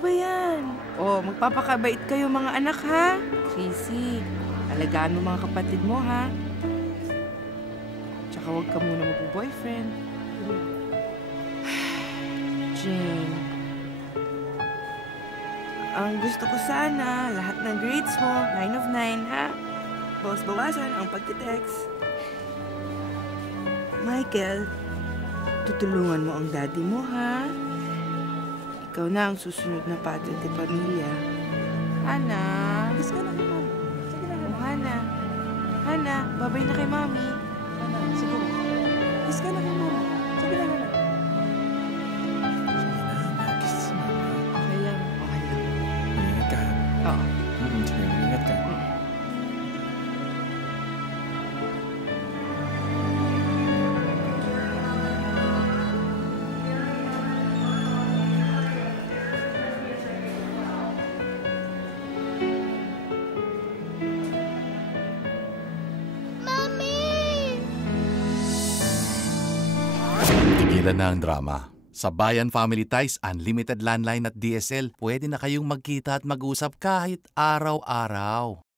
ba yan? Oh, magpapakabait kayo mga anak, ha? Tracy, alagaan mo mga kapatid mo, ha? Tsaka huwag ka muna mag-boyfriend. Jane, ang gusto ko sana, lahat ng grades mo, 9 of 9, ha? Bawas-bawasan ang pagtitext. Michael, tutulungan mo ang daddy mo, ha? Ikaw na ang susunod na padre de pamilya. Hana. Kiss ka na kay Mami. Sige na, Oh, Hana. Hana, babay na kay Mami. Hana. Sige. Kiss ka na kay Mami. Sige na, Hana. Kiss si Mama. Okay lang. Okay lang. Ingat ka. Oo. Sige, ingat ka. Tigilan na ang drama. Sa Bayan Family Ties, unlimited landline at DSL, pwede na kayong magkita at mag-usap kahit araw-araw.